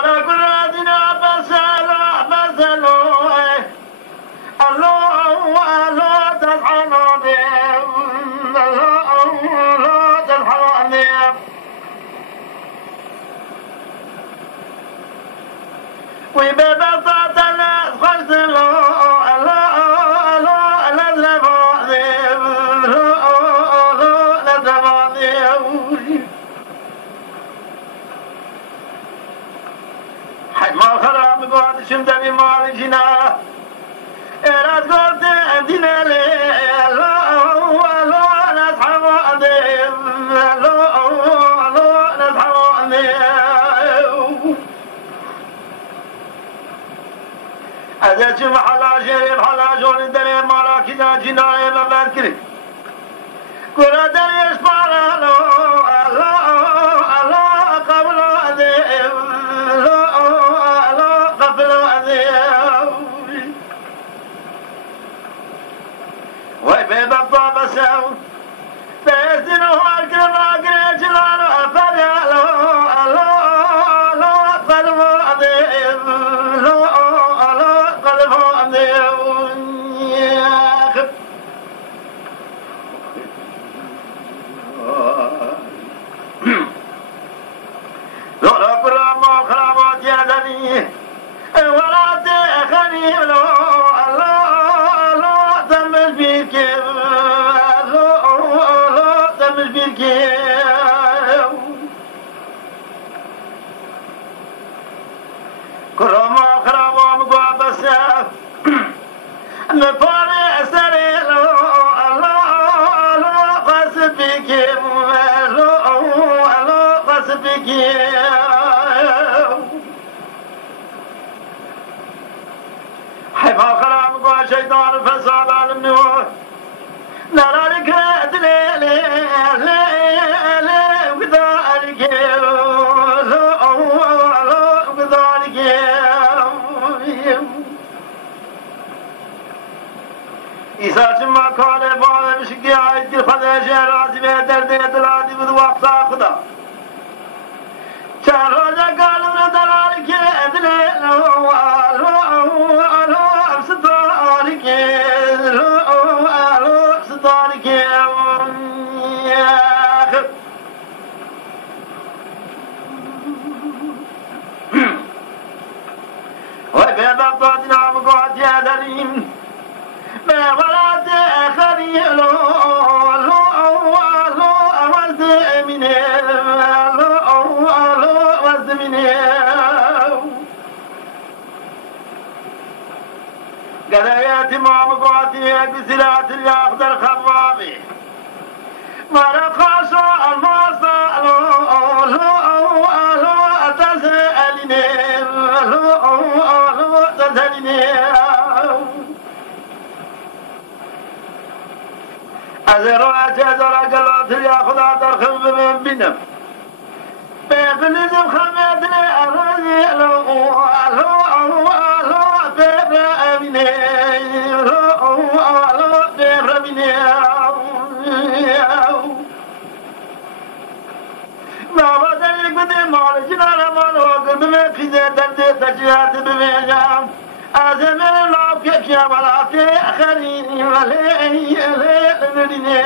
ذولا قرادنا بسلو الله تضحنوا بهم الله تضحنوا بهم وببساط الناس خلصلوا الله نزلوا بهم نزلوا بهم حد ما خراب بقعد شمدني مالجنا إراد قلت أدينا لي الله نصحب أديم الله نصحب أديم أزاج محلا شريف حلا جون الدنيا مالا كذا جناية ما بذكري كل الدنيا يشبار الله قبل أديم الله قبل أديم وبيبقى بساو فيزنه الكرما جلال أفريا الله قلب عظيم قلب عظيم ذولا كرما خرامات يدني ولا تأخني كرما خرما مقابسة نفاري أسري الله قصبك الله قصبك حفا خرام مقا شيطان فساد على النور نرى لك أدلي إذا ما كان بعض مشكي عيد الخداج لازم يدرد يدلادي بذوق ساقدا شهر قال من دلالك أدلي ستارك ستارك وبيبقى بعدنا مقعد يا دليم ما ولد أخري وزد منه قضايات ما مقعدي بسلات الياخد الخمامي ما رخص المصدر تسألني أزرعت أزرع قلت يا خدا ترخب من بنم بلزم خمتني أرضي ما بدل بدي مال جنال مال وقل بمكيزة دردي تجيات بميجام أزمن الله كيف يا ولا في خليني ولي المدينة